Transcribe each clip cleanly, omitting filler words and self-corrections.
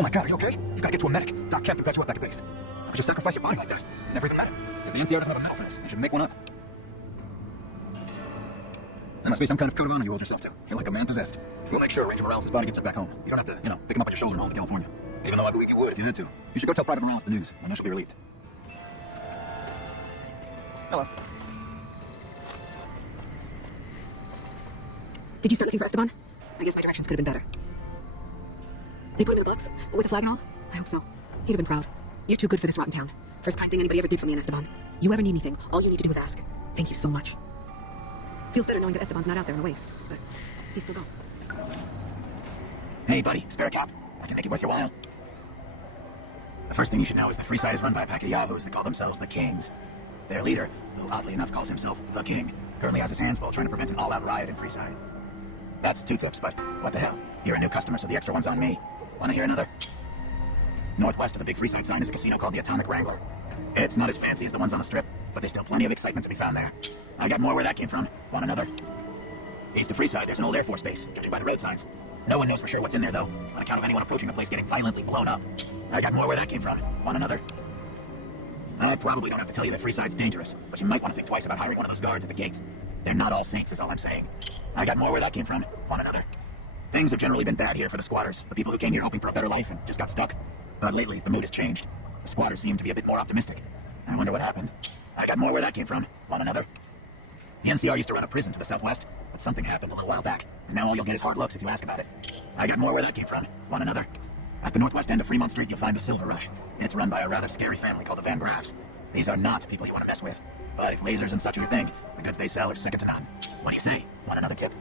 Oh my god, are you okay? You gotta get to a medic. Doc Kemp got you up back at base. How could you sacrifice your body like that? Never even met him. If the NCR doesn't have a medal for this, you should make one up. There must be some kind of code of honor you hold yourself to. You're like a man possessed. We'll make sure Ranger Morales' body gets took back home. You don't have to, pick him up on your shoulder home in California. Even though I believe you would if you had to. You should go tell Private Morales the news. I know she'll be relieved. Hello. Did you start looking for Esteban? I guess my directions could have been better. They put him in the books, with a flag and all? I hope so. He'd have been proud. You're too good for this rotten town. First kind thing anybody ever did for me and Esteban. You ever need anything, all you need to do is ask. Thank you so much. Feels better knowing that Esteban's not out there in the waste, but he's still gone. Hey, buddy, spare a cap. I can make it worth your while. The first thing you should know is the Freeside is run by a pack of yahoos that call themselves the Kings. Their leader, who oddly enough calls himself the King, currently has his hands full trying to prevent an all-out riot in Freeside. That's 2 tips, but what the hell? You're a new customer, so the extra one's on me. Want to hear another? Northwest of the big Freeside sign is a casino called the Atomic Wrangler. It's not as fancy as the ones on the Strip, but there's still plenty of excitement to be found there. I got more where that came from. Want another? East of Freeside, there's an old Air Force base, judging by the road signs. No one knows for sure what's in there, though, on account of anyone approaching the place getting violently blown up. I got more where that came from. Want another? I probably don't have to tell you that Freeside's dangerous, but you might want to think twice about hiring one of those guards at the gates. They're not all saints, is all I'm saying. I got more where that came from. Want another? Things have generally been bad here for the squatters, the people who came here hoping for a better life and just got stuck. But lately, the mood has changed. The squatters seem to be a bit more optimistic. I wonder what happened. I got more where that came from. Want another? The NCR used to run a prison to the southwest, but something happened a little while back, and now all you'll get is hard looks if you ask about it. I got more where that came from. Want another? At the northwest end of Fremont Street, you'll find the Silver Rush. It's run by a rather scary family called the Van Graffs. These are not people you want to mess with, but if lasers and such are your thing, the goods they sell are second to none. What do you say? Want another tip?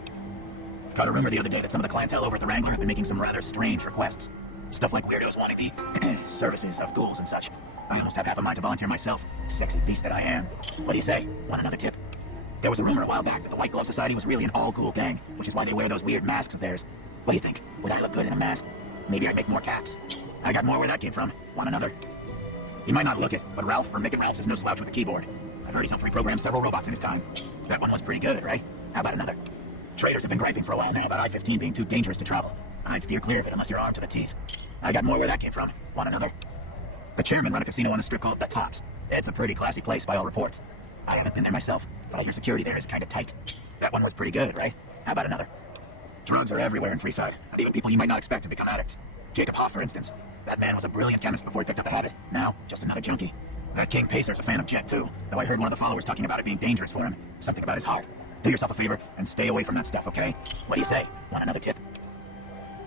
Caught a rumor the other day that some of the clientele over at the Wrangler have been making some rather strange requests. Stuff like weirdos wanting the services of ghouls and such. I almost have half a mind to volunteer myself, sexy beast that I am. What do you say? Want another tip? There was a rumor a while back that the White Glove Society was really an all-ghoul gang, which is why they wear those weird masks of theirs. What do you think? Would I look good in a mask? Maybe I'd make more caps. I got more where that came from. Want another? You might not look it, but Ralph from Mick and Ralph's is no slouch with a keyboard. I've heard he's helped reprogram several robots in his time. That one was pretty good, right? How about another? Traders have been griping for a while now about I-15 being too dangerous to travel. I'd steer clear of it unless you're armed to the teeth. I got more where that came from. Want another? The chairman run a casino on a strip called The Tops. It's a pretty classy place by all reports. I haven't been there myself, but I hear security there is kind of tight. That one was pretty good, right? How about another? Drugs are everywhere in Freeside, and even people you might not expect to become addicts. Jacob Hoff, for instance. That man was a brilliant chemist before he picked up the habit. Now, just another junkie. That King Pacer's a fan of Jet, too, though I heard one of the followers talking about it being dangerous for him. Something about his heart. Do yourself a favor and stay away from that stuff, okay? What do you say? Want another tip?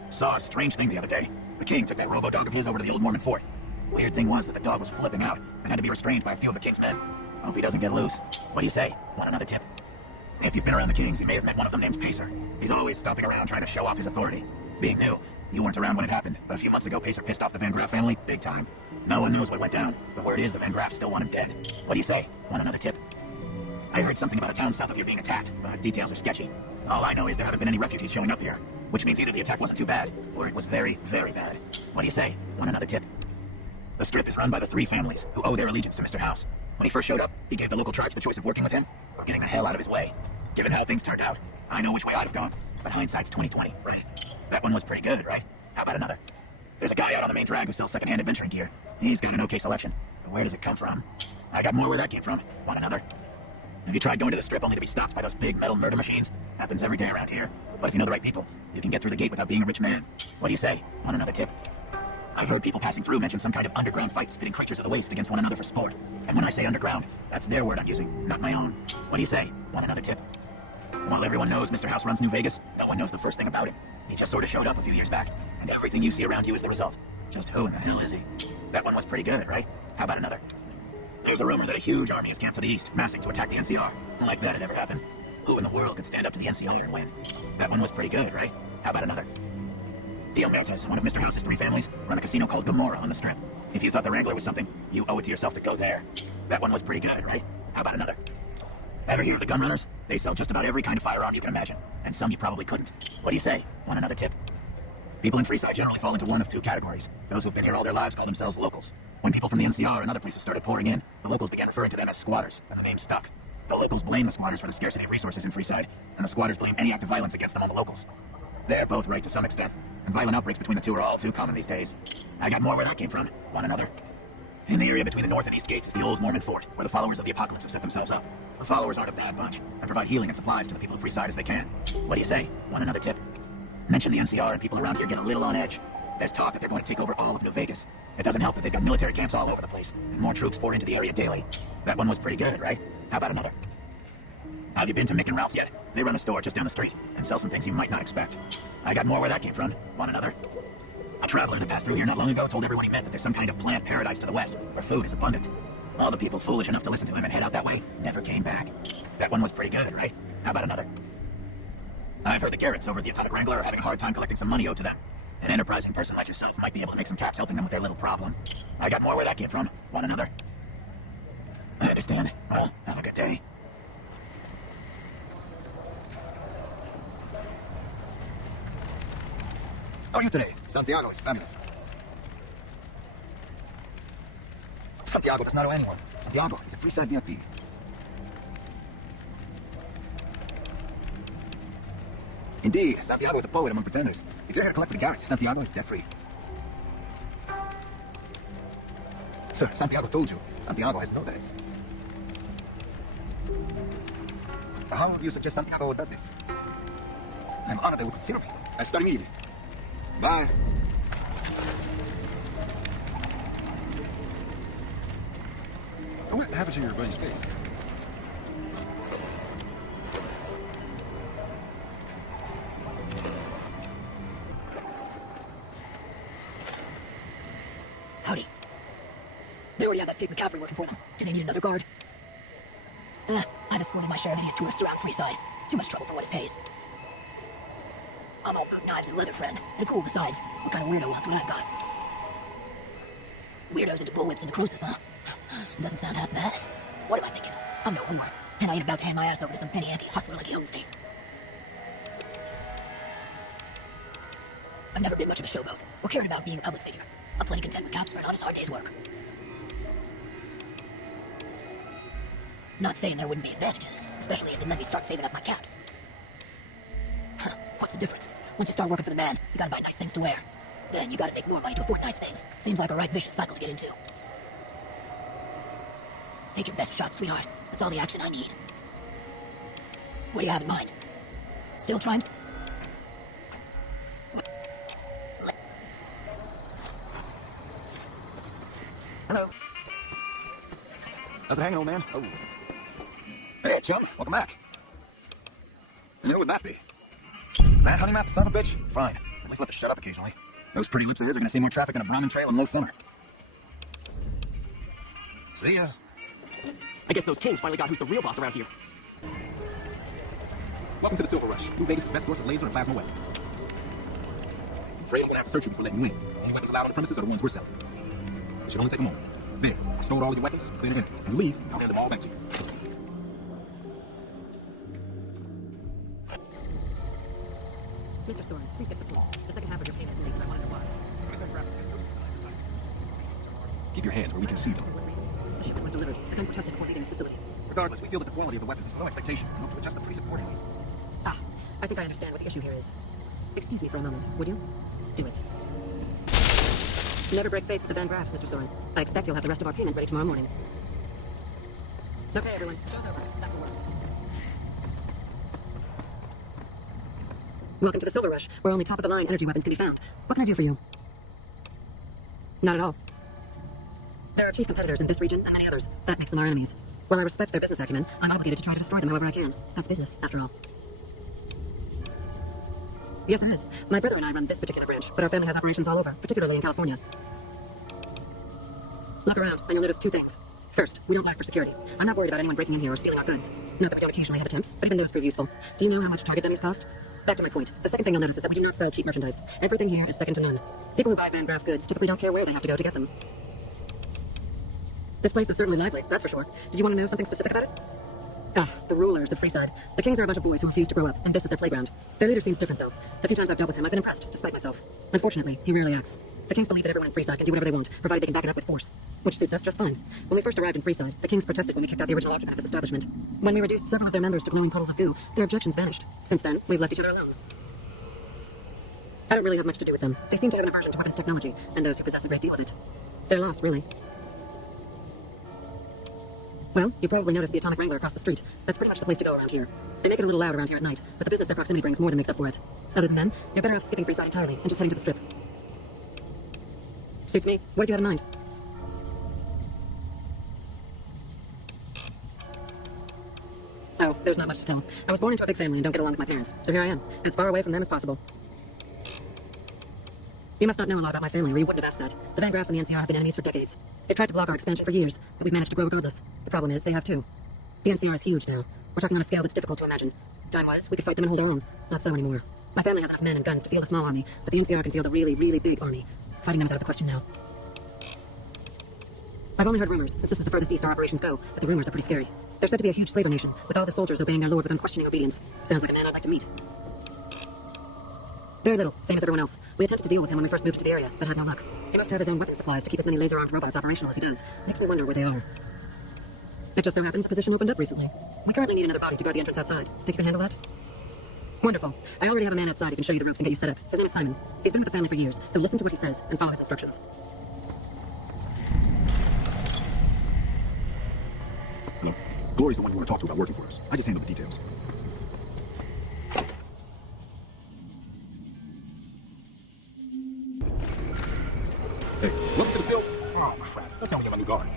Saw a strange thing the other day. The King took that robo-dog of his over to the old Mormon fort. Weird thing was that the dog was flipping out and had to be restrained by a few of the King's men. Hope he doesn't get loose. What do you say? Want another tip? If you've been around the Kings, you may have met one of them named Pacer. He's always stomping around trying to show off his authority. Being new, you weren't around when it happened, but a few months ago Pacer pissed off the Van Graff family big time. No one knows what went down. The word is the Van Graffs still want him dead. What do you say? Want another tip? I heard something about a town south of here being attacked, but details are sketchy. All I know is there haven't been any refugees showing up here, which means either the attack wasn't too bad, or it was very, very bad. What do you say? Want another tip? The Strip is run by the 3 families, who owe their allegiance to Mr. House. When he first showed up, he gave the local tribes the choice of working with him, or getting the hell out of his way. Given how things turned out, I know which way I'd have gone, but hindsight's 20/20, right? That one was pretty good, right? How about another? There's a guy out on the main drag who sells secondhand adventuring gear. He's got an okay selection, but where does it come from? I got more where that came from. Want another? Have you tried going to the Strip only to be stopped by those big metal murder machines? Happens every day around here. But if you know the right people, you can get through the gate without being a rich man. What do you say? Want another tip? I've heard people passing through mention some kind of underground fight pitting creatures of the waste against one another for sport. And when I say underground, that's their word I'm using, not my own. What do you say? Want another tip? While everyone knows Mr. House runs New Vegas, no one knows the first thing about him. He just sort of showed up a few years back, and everything you see around you is the result. Just who in the hell is he? That one was pretty good, right? How about another? There's a rumor that a huge army is camped to the east, massing to attack the NCR. Like that had ever happened. Who in the world could stand up to the NCR and win? That one was pretty good, right? How about another? The Omertas, one of Mr. House's 3 families, run a casino called Gomorrah on the Strip. If you thought the Wrangler was something, you owe it to yourself to go there. That one was pretty good, right? How about another? Ever hear of the Gun Runners? They sell just about every kind of firearm you can imagine, and some you probably couldn't. What do you say? Want another tip? People in Freeside generally fall into one of 2 categories. Those who've been here all their lives call themselves locals. When people from the NCR and other places started pouring in, the locals began referring to them as squatters, and the name stuck. The locals blame the squatters for the scarcity of resources in Freeside, and the squatters blame any act of violence against them on the locals. They're both right to some extent. and violent outbreaks between the two are all too common these days. I got more where that came from. Want another? In the area between the north and east gates is the old Mormon fort, where the followers of the apocalypse have set themselves up. The followers aren't a bad bunch, and provide healing and supplies to the people of Freeside as they can. What do you say? Want another tip? Mention the NCR and people around here get a little on edge. There's talk that they're going to take over all of New Vegas. It doesn't help that they've got military camps all over the place, and more troops pour into the area daily. That one was pretty good, right? How about another? Have you been to Mick and Ralph's yet? They run a store just down the street, and sell some things you might not expect. I got more where that came from. Want another? A traveler that passed through here not long ago told everyone he met that there's some kind of plant paradise to the west, where food is abundant. All the people foolish enough to listen to him and head out that way never came back. That one was pretty good, right? How about another? I've heard the Garretts over at the Atomic Wrangler are having a hard time collecting some money owed to them. An enterprising person like yourself might be able to make some caps helping them with their little problem. I got more where that came from. Want another? I understand. Well, have a good day. How are you today? Santiago is fabulous. Santiago does not owe anyone. Santiago is a Freeside VIP. Indeed, Santiago is a poet among pretenders. If you're here to collect for the Garretts, Santiago is debt-free. Sir, Santiago told you. Santiago has no debts. How do you suggest Santiago does this? I'm honored they will consider me. I start immediately. Bye. What happened to your buddy's face? Howdy. They already have that pig McCaffrey working for them. Do they need another guard? I've escorted my share of idiot tourists around Freeside. Too much trouble for what it pays. I'm all boot knives and leather, friend. And cool besides. What kind of weirdo wants what I've got? Weirdos into bullwhips and necrosis, huh? Doesn't sound half bad. What am I thinking? I'm no whore. And I ain't about to hand my ass over to some penny ante hustler like he owns me. I've never been much of a showboat, or cared about being a public figure. I'm plenty content with caps for an honest hard day's work. Not saying there wouldn't be advantages, especially if it let me start saving up my caps. What's the difference? Once you start working for the man, you gotta buy nice things to wear. Then you gotta make more money to afford nice things. Seems like a right vicious cycle to get into. Take your best shot, sweetheart. That's all the action I need. What do you have in mind? Still trying? Hello. How's it hanging, old man? Oh. Hey, chum. Welcome back. And who would that be? Matt Honeymath, son of a bitch? Fine. At least let the shut up occasionally. Those pretty lips of his are gonna see more traffic on a Brahmin trail in low summer. See ya. I guess those kings finally got who's the real boss around here. Welcome to the Silver Rush, New Vegas' best source of laser and plasma weapons. I'm afraid we're gonna have to search you before letting you in. Only weapons allowed on the premises are the ones we're selling. It should only take a moment. There, I stowed all of your weapons, cleared it in. When you leave, I'll hand them all back to you. Mr. Soren, please get to the point. The second half of your payment is late, and I want to know why. Keep your hands where we can see them. For what reason? The shipment was delivered. The guns were tested before leaving this facility. Regardless, we feel that the quality of the weapons is below expectation. We want to adjust the price accordingly. Ah, I think I understand what the issue here is. Excuse me for a moment, would you? Do it. Never break faith with the Van Graffs, Mr. Soren. I expect you'll have the rest of our payment ready tomorrow morning. Okay, everyone. Show's over. Back to work. Welcome to the Silver Rush, where only top-of-the-line energy weapons can be found. What can I do for you? Not at all. There are chief competitors in this region and many others. That makes them our enemies. While I respect their business acumen, I'm obligated to try to destroy them however I can. That's business, after all. Yes, it is. My brother and I run this particular branch, but our family has operations all over, particularly in California. Look around, and you'll notice two things. First, we don't lack for security. I'm not worried about anyone breaking in here or stealing our goods. Not that we don't occasionally have attempts, but even those prove useful. Do you know how much target dummies cost? Back to my point. The second thing you'll notice is that we do not sell cheap merchandise. Everything here is second to none. People who buy Van Graff goods typically don't care where they have to go to get them. This place is certainly lively, that's for sure. Did you want to know something specific about it? Ah, the rulers of Freeside. The kings are a bunch of boys who refuse to grow up, and this is their playground. Their leader seems different, though. The few times I've dealt with him, I've been impressed, despite myself. Unfortunately, he rarely acts. The kings believe that everyone in Freeside can do whatever they want, provided they can back it up with force. Which suits us just fine. When we first arrived in Freeside, the kings protested when we kicked out the original occupant of this establishment. When we reduced several of their members to glowing puddles of goo, their objections vanished. Since then, we've left each other alone. I don't really have much to do with them. They seem to have an aversion to weapons technology, and those who possess a great deal of it. Their loss, really. Well, you probably noticed the Atomic Wrangler across the street. That's pretty much the place to go around here. They make it a little loud around here at night, but the business their proximity brings more than makes up for it. Other than them, you're better off skipping Freeside entirely and just heading to the Strip. Suits me. What do you have in mind? Oh, there's not much to tell. I was born into a big family and don't get along with my parents, so here I am, as far away from them as possible. You must not know a lot about my family, or you wouldn't have asked that. The Van Graffs and the NCR have been enemies for decades. They've tried to block our expansion for years, but we've managed to grow regardless. The problem is, they have too. The NCR is huge now. We're talking on a scale that's difficult to imagine. Time was, we could fight them and hold our own. Not so anymore. My family has enough men and guns to field a small army, but the NCR can field a really, really big army. Fighting them is out of the question now. I've only heard rumors, since this is the furthest east our operations go, but the rumors are pretty scary. They're said to be a huge slaver nation, with all the soldiers obeying their lord with unquestioning obedience. Sounds like a man I'd like to meet. Very little, same as everyone else. We attempted to deal with him when we first moved to the area, but had no luck. He must have his own weapon supplies to keep as many laser-armed robots operational as he does. Makes me wonder where they are. It just so happens a position opened up recently. We currently need another body to guard the entrance outside. Think you can handle that? Wonderful. I already have a man outside who can show you the ropes and get you set up. His name is Simon. He's been with the family for years, so listen to what he says and follow his instructions. Hello. Glory's the one you want to talk to about working for us. I just handle the details. Hey, welcome to the Sylph. Oh, crap. Don't tell me you're my new guard.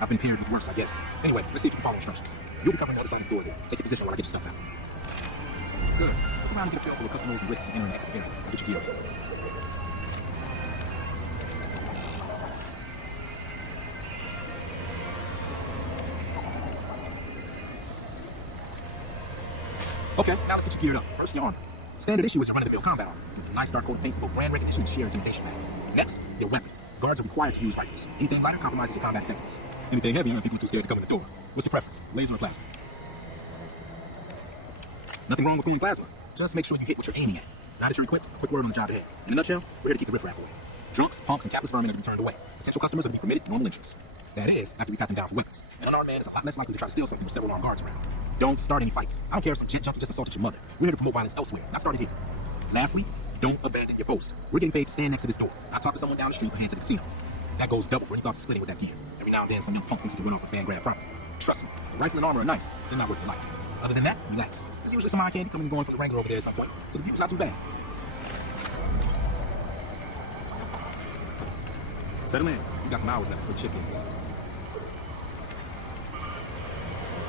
I've been paired with worse, I guess. Anyway, let's see if you can follow instructions. You'll be covering the other side of the door there. Take your position while I get your stuff out. Good. Look around and get a feel for the customers and risks and enter and exit the area. I'll get your gear ready. Okay, now let's get you geared up. First, your armor. Standard issue is your run-of-the-mill combat armor. Nice dark coat of paint, both brand recognition and sheer intimidation value. Next, your weapon. Guards are required to use rifles. Anything lighter compromises your combat effectiveness. Anything heavier, and people are too scared to come in the door. What's your preference? Laser or plasma? Nothing wrong with going plasma. Just make sure you hit what you're aiming at. Now that you're equipped, a quick word on the job ahead. In a nutshell, we're here to keep the riffraff away. Drunks, punks, and capless vermin are to be turned away. Potential customers are to be permitted normal entrance. That is, after we pat them down for weapons. An unarmed man is a lot less likely to try to steal something with several armed guards around. Don't start any fights. I don't care if some gent jumped and just assaulted your mother. We're here to promote violence elsewhere, not started here. Lastly, don't abandon your post. We're getting paid to stand next to this door. Not talk to someone down the street or head to the casino. That goes double for any thoughts of splitting with that gear. Every now and then, some young punk thinks he can run off with Van Graff property. Trust me, the rifle and armor are nice. They're not worth your life. Other than that, relax. There's usually some eye candy coming and going for the Wrangler over there at some point, so the view's not too bad. Settle in. We got some hours left before the shift ends.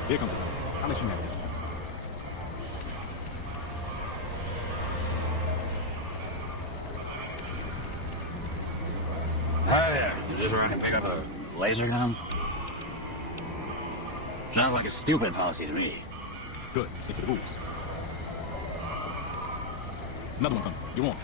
Here comes it. I'll let you handle this one. Hey, is this where I can pick up a laser gun? Sounds like a stupid policy to me. Good. Stick to the rules. Another one coming. You're on.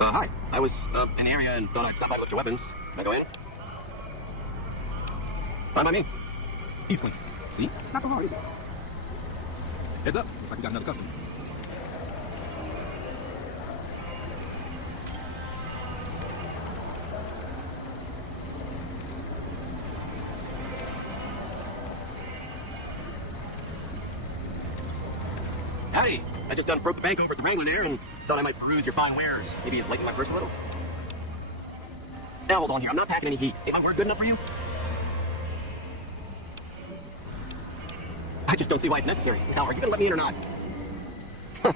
Hi. I was, in the area and thought I'd stop by to look at your weapons. Can I go in? Fine by me. He's clean. See? Not so hard, is it? Heads up. Looks like we got another customer. Howdy. I just broke the bank over at the Wrangler there and thought I might peruse your fine wares. Maybe lighten my purse a little. Now hold on here. I'm not packing any heat. Ain't my word good enough for you? I just don't see why it's necessary. Now, are you gonna let me in or not?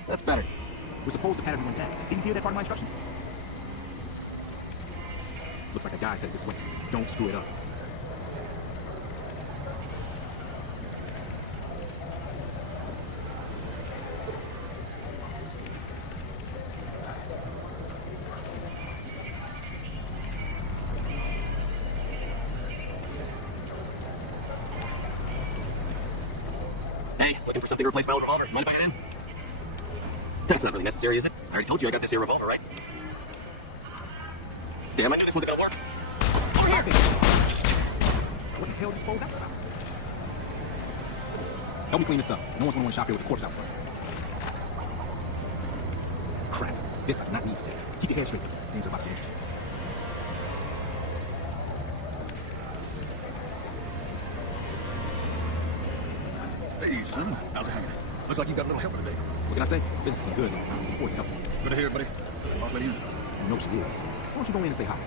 That's better. We're supposed to pat everyone down. Didn't you hear that part of my instructions? Looks like a guy's headed this way. Don't screw it up. Hey, looking for something to replace my old revolver? Mind if I get in? That's not really necessary, is it? I already told you I got this here revolver, right? Damn, I knew this wasn't gonna work. Over here! What the hell do you suppose that's about? Help me clean this up. No one's gonna want to shop here with a corpse out front. Crap. This I do not need today. Keep your head straight. Things are about to be interesting. Hey, son. How's it hanging? Looks like you got a little help today. What can I say? Business is good. I'm looking forward to helping. Good to hear, buddy. Boss lady in? You know she is. Why don't you go in and say hi?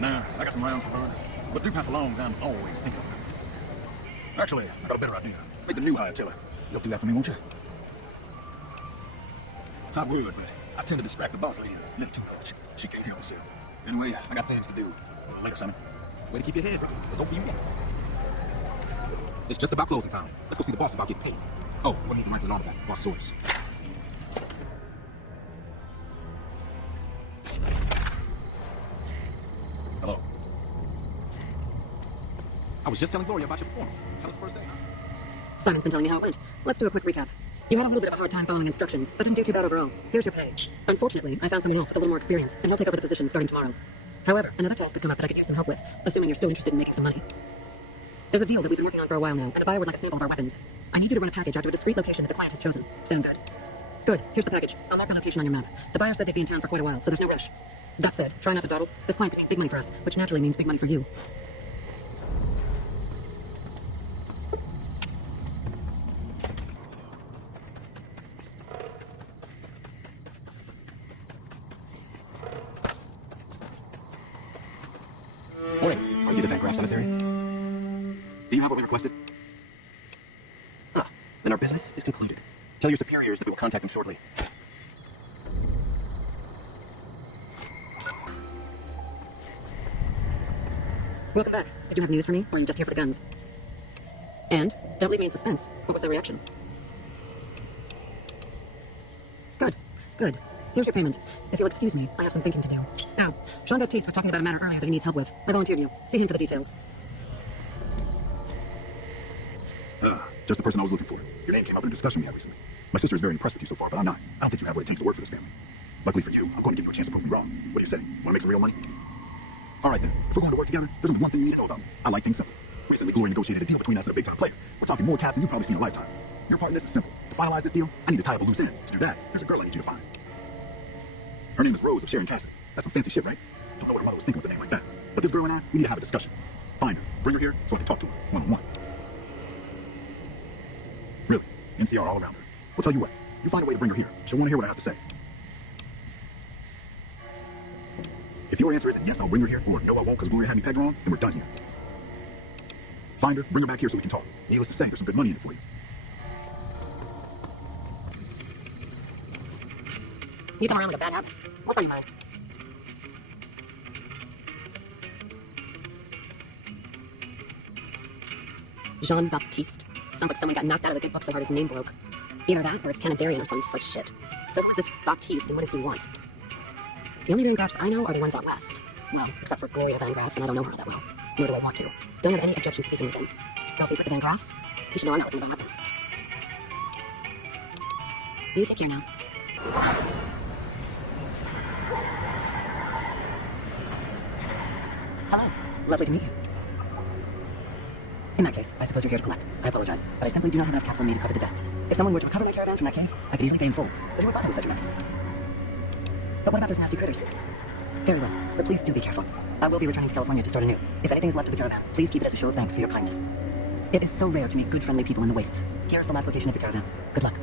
Nah, I got some rounds to run. But do pass along, I'm always thinking of her. Actually, I got a better idea. Make the new hire tell her. You'll do that for me, won't you? I would, but I tend to distract the boss lady a little too much. She can't help herself. Anyway, I got things to do. Later, Simon. Way to keep your head right. It's over for you yet. It's just about closing time. Let's go see the boss about getting paid. Oh, we'll need the rifle and all of that. Boss orders. Hello. I was just telling Gloria about your performance. How was the first day? Simon's been telling me how it went. Let's do a quick recap. You had a little bit of a hard time following instructions, but didn't do too bad overall. Here's your pay. Unfortunately, I found someone else with a little more experience, and he'll take over the position starting tomorrow. However, another task has come up that I could use some help with, assuming you're still interested in making some money. There's a deal that we've been working on for a while now, and the buyer would like a sample of our weapons. I need you to run a package out to a discreet location that the client has chosen. Sound good? Good. Here's the package. I'll mark the location on your map. The buyer said they'd be in town for quite a while, so there's no rush. That said, try not to dawdle. This client could mean big money for us, which naturally means big money for you. Morning. Are you the Van Graff emissary? Do you have what we requested? Ah, then our business is concluded. Tell your superiors that we will contact them shortly. Welcome back. Did you have news for me, or are you just here for the guns? And, don't leave me in suspense. What was their reaction? Good. Good. Here's your payment. If you'll excuse me, I have some thinking to do. Now, Jean-Baptiste was talking about a matter earlier that he needs help with. I volunteered you. See him for the details. Just the person I was looking for. Your name came up in a discussion we had recently. My sister is very impressed with you so far, but I'm not. I don't think you have what it takes to work for this family. Luckily for you, I'm going to give you a chance to prove me wrong. What do you say? Want to make some real money? All right then. If we're going to work together, there's only one thing you need to know about me. I like things simple. Recently, Gloria negotiated a deal between us and a big-time player. We're talking more caps than you've probably seen in a lifetime. Your part in this is simple. To finalize this deal, I need to tie up a loose end. To do that, there's a girl I need you to find. Her name is Rose of Sharon Castle. That's some fancy shit, right? Don't know what her mother was thinking with a name like that. But this girl and I, we need to have a discussion. Find her, bring her here, so I can talk to her one-on-one. Really, NCR all around her. We'll tell you what, you find a way to bring her here. She'll want to hear what I have to say. If your answer isn't yes, I'll bring her here, or no, I won't because Gloria had me pegged wrong, then we're done here. Find her, bring her back here so we can talk. Needless to say, there's some good money in it for you. You come around like a bad habit. What's on your mind? Jean-Baptiste. Sounds like someone got knocked out of the good book so hard his name broke. Either that, or it's Canadarian or some such shit. So who's this Baptiste, and what does he want? The only Van Graffs I know are the ones out west. Well, except for Gloria Van Graff, and I don't know her that well. Nor do I want to. Don't have any objection speaking with him. Though if he's with the Van Graffs, he should know I'm not looking about weapons. You take care now. Hello. Lovely to meet you. In that case, I suppose you're here to collect. I apologize, but I simply do not have enough caps on me to cover the debt. If someone were to recover my caravan from that cave, I could easily pay in full. But who would bother with such a mess? But what about those nasty critters? Very well, but please do be careful. I will be returning to California to start anew. If anything is left of the caravan, please keep it as a show of thanks for your kindness. It is so rare to meet good, friendly people in the wastes. Here is the last location of the caravan. Good luck.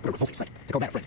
What a revolting sight. Take all that, friend.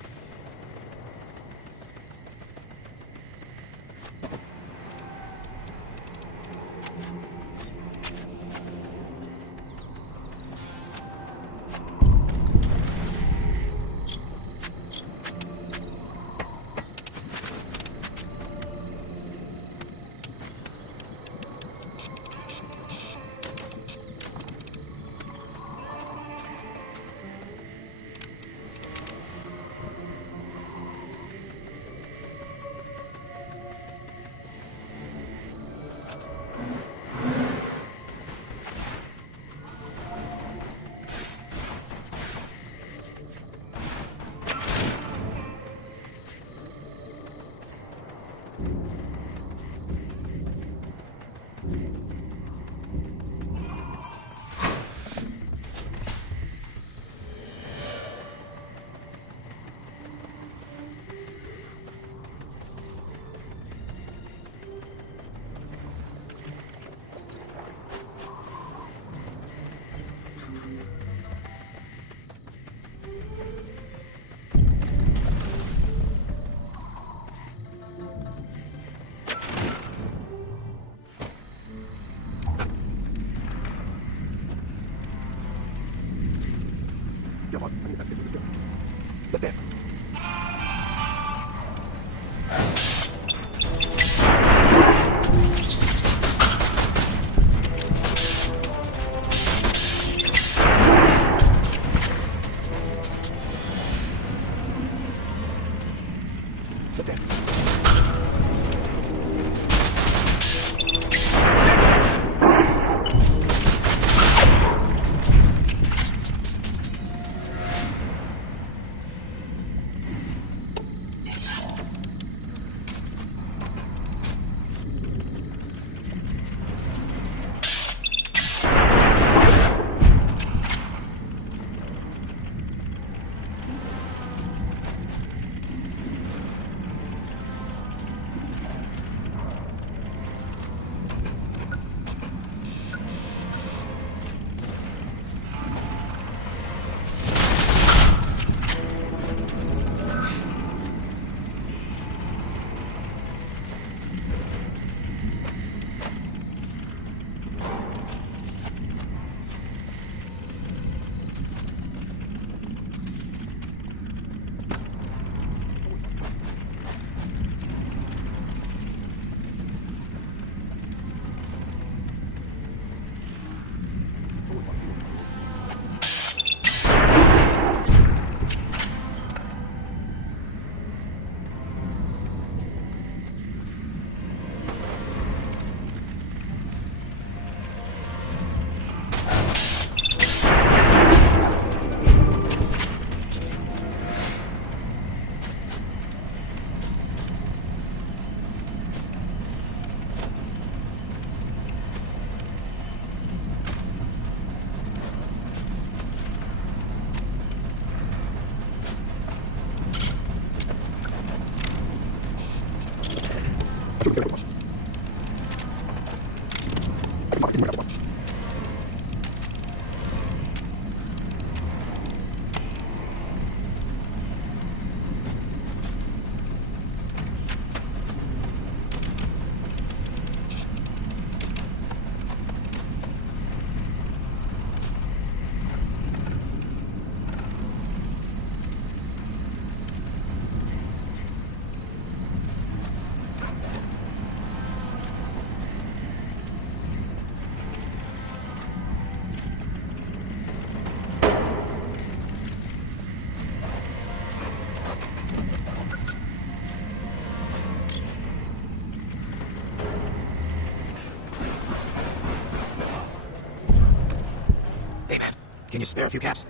Hey, man. Can you spare a few caps?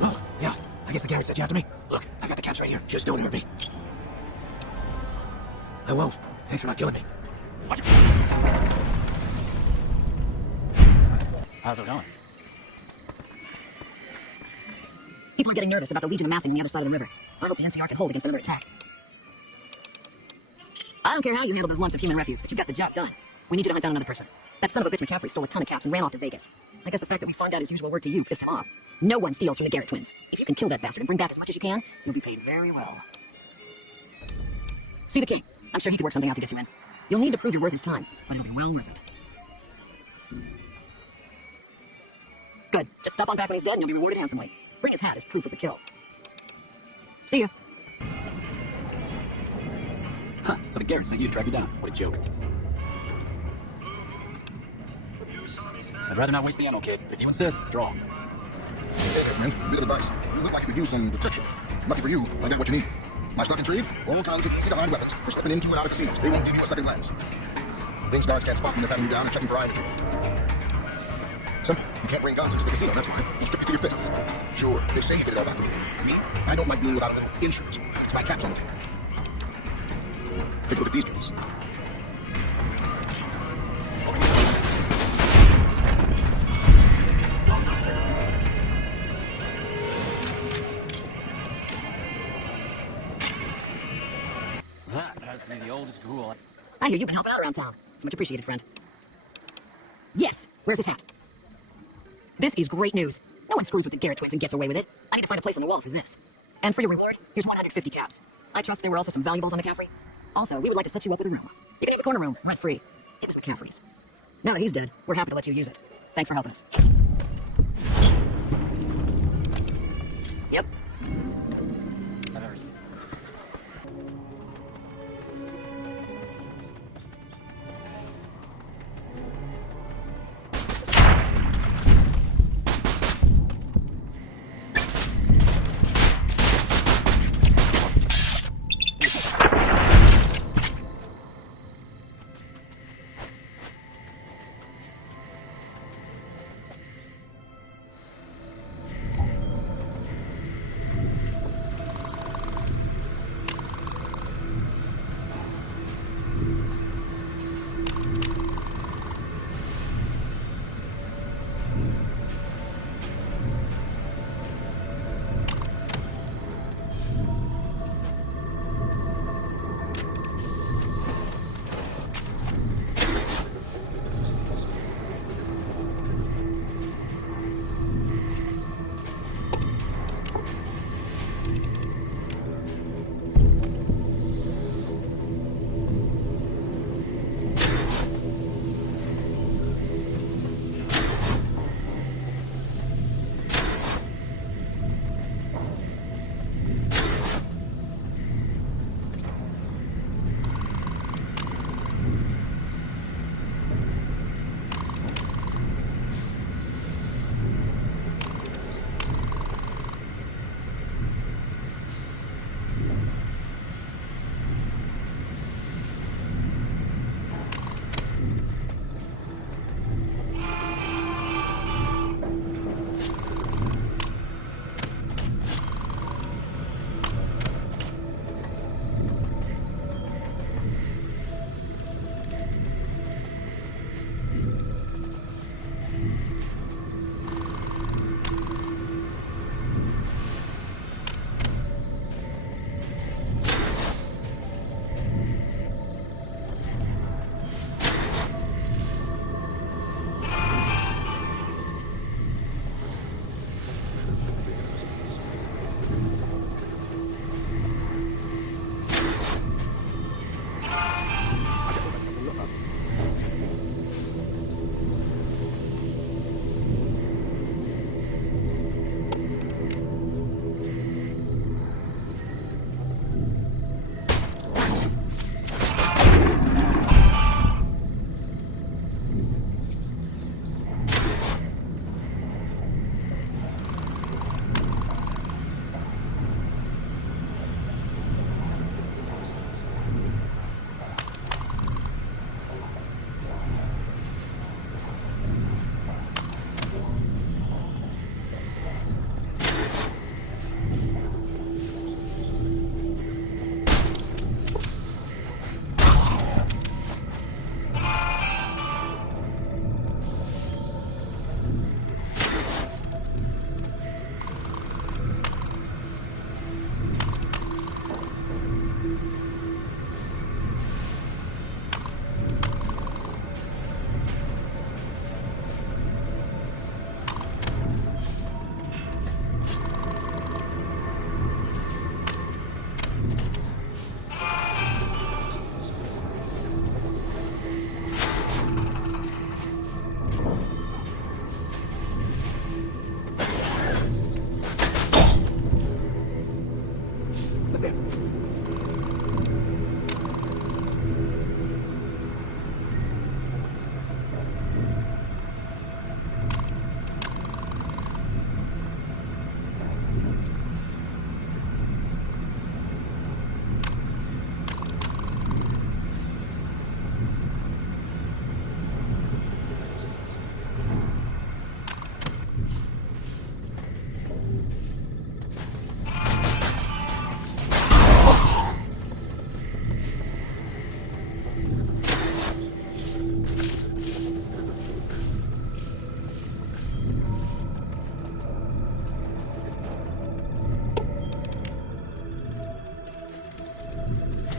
Oh, yeah. I guess the Garrett sent you after me. Look, I got the caps right here. Just don't hurt me. I won't. Thanks for not killing me. Watch it. How's it going? People are getting nervous about the Legion amassing on the other side of the river. I hope the NCR can hold against another attack. I don't care how you handle those lumps of human refuse, but you got the job done. We need you to hunt down another person. That son of a bitch McCaffrey stole a ton of caps and ran off to Vegas. I guess the fact that we farmed out his usual work to you pissed him off. No one steals from the Garrett twins. If you can kill that bastard and bring back as much as you can, you'll be paid very well. See the king. I'm sure he could work something out to get you in. You'll need to prove your worth his time, but it'll be well worth it. Good. Just stop on back when he's dead and you'll be rewarded handsomely. Bring his hat as proof of the kill. See ya. Huh, so the Garrett sent you to track me down. What a joke. I'd rather not waste the ammo, kid. But if you insist, draw. Hey, friend, bit of advice. You look like you could use some protection. Lucky for you, I got what you need. My stock and trade, all kinds of easy-to-hide weapons for stepping into and out of casinos. They won't give you a second glance. Things guards can't spot when they're patting you down and checking for eye energy. Simple. You can't bring guns into the casino, that's why. They'll strip you to your fists. Sure, they say you did it all back with me. Me, I don't like being without a little insurance. It's my caps on the table. Take a look at these beauties. That has to be the oldest gruel. I hear you've been helping out around town. It's much appreciated, friend. Yes, where's his hat? This is great news. No one screws with the Garrett twins and gets away with it. I need to find a place on the wall for this. And for your reward, here's 150 caps. I trust there were also some valuables on McCaffrey. Also, we would like to set you up with a room. You can use the corner room, rent free. It was McCaffrey's. Now that he's dead, we're happy to let you use it. Thanks for helping us. Yep.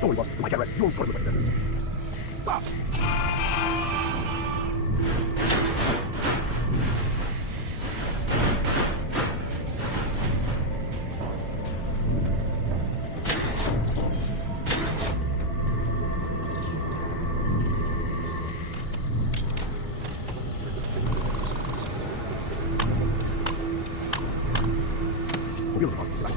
Don't worry, boss. My cat right. You won't look like that. Stop. Oh, you're right.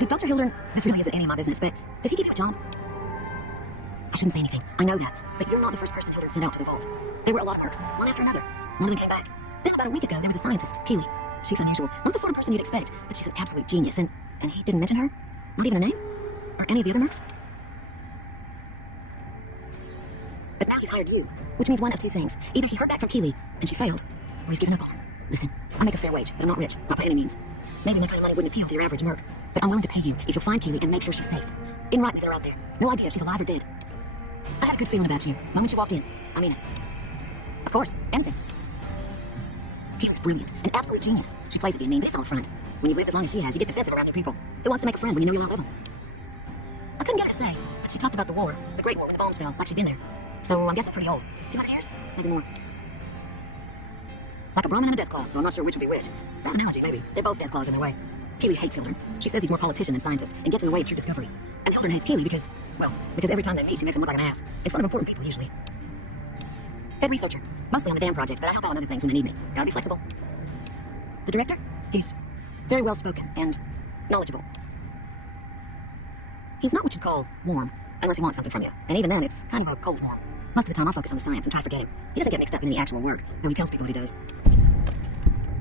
Did Dr. Hildern, this really isn't any of my business, but did he give you a job? I shouldn't say anything. I know that. But you're not the first person Hildern sent out to the vault. There were a lot of mercs, one after another. None of them came back. Then about a week ago, there was a scientist, Keely. She's unusual. Not the sort of person you'd expect, but she's an absolute genius. And he didn't mention her? Not even her name? Or any of the other mercs? But now he's hired you, which means one of two things. Either he heard back from Keely, and she failed, or he's given up on her. Listen, I make a fair wage, but I'm not rich. Not by any means. Maybe my kind of money wouldn't appeal to your average merc, but I'm willing to pay you if you'll find Keely and make sure she's safe. In right with her out there. No idea if she's alive or dead. I had a good feeling about you. The moment you walked in. I mean it. Of course, anything. Keely's brilliant, an absolute genius. She plays at being mean, but it's on the front. When you've lived as long as she has, you get defensive around new people. Who wants to make a friend when you know you'll outlive them? I couldn't get her to say, but she talked about the war, the Great War when the bombs fell, like she'd been there. So I'm guessing pretty old. 200 years? Maybe more. Like a Brahmin and a Deathclaw, though I'm not sure which would be which. Bad analogy, maybe. They're both Deathclaws in their way. Keely hates Hildern. She says he's more politician than scientist, and gets in the way of true discovery. And Hildern hates Keely because, well, because every time they meet, she makes him look like an ass. In front of important people, usually. Head researcher. Mostly on the dam project, but I help out on other things when they need me. Gotta be flexible. The director? He's very well spoken and knowledgeable. He's not what you'd call warm, unless he wants something from you. And even then, it's kind of a cold warm. Most of the time, I focus on the science and try to forget him. He doesn't get mixed up in the actual work, though he tells people what he does.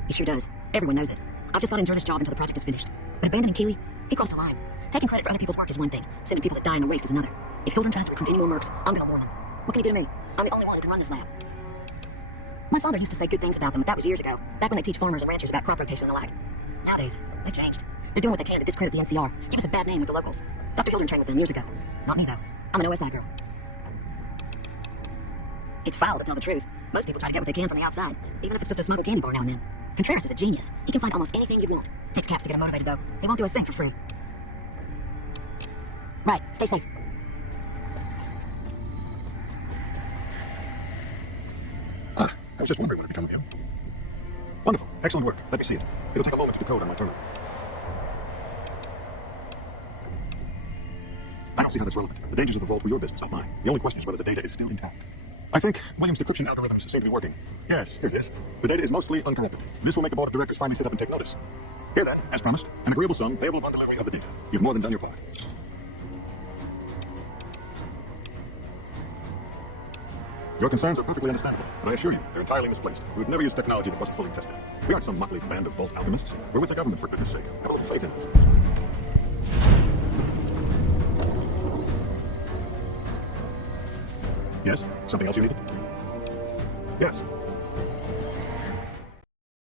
He sure does. Everyone knows it. I've just got to endure this job until the project is finished. But abandoning Keely, he crossed the line. Taking credit for other people's work is one thing. Sending people that die in the waste is another. If Hildern tries to recruit any more mercs, I'm gonna warn them. What can you do to me? I'm the only one who can run this lab. My father used to say good things about them, but that was years ago. Back when they teach farmers and ranchers about crop rotation and the like. Nowadays, they've changed. They're doing what they can to discredit the NCR. Give us a bad name with the locals. Dr. Hildern trained with them years ago. Not me, though. I'm an OSI girl. It's foul to tell the truth. Most people try to get what they can from the outside, even if it's just a smuggled candy bar now and then. Contreras is a genius. He can find almost anything you'd want. Takes caps to get him motivated, though. They won't do a thing for free. Right. Stay safe. Ah, I was just wondering when it'd become of you. Wonderful. Excellent work. Let me see it. It'll take a moment to decode on my terminal. I don't see how that's relevant. The dangers of the vault were your business, not mine. The only question is whether the data is still intact. I think Williams' decryption algorithms seem to be working. Yes, here it is. The data is mostly uncorrupted. This will make the board of directors finally sit up and take notice. Here then, as promised, an agreeable sum payable upon delivery of the data. You've more than done your part. Your concerns are perfectly understandable, but I assure you, they're entirely misplaced. We would never use technology that wasn't fully tested. We aren't some motley band of vault alchemists. We're with the government, for goodness sake. Have a little faith in us. Yes? Something else you needed? Yes.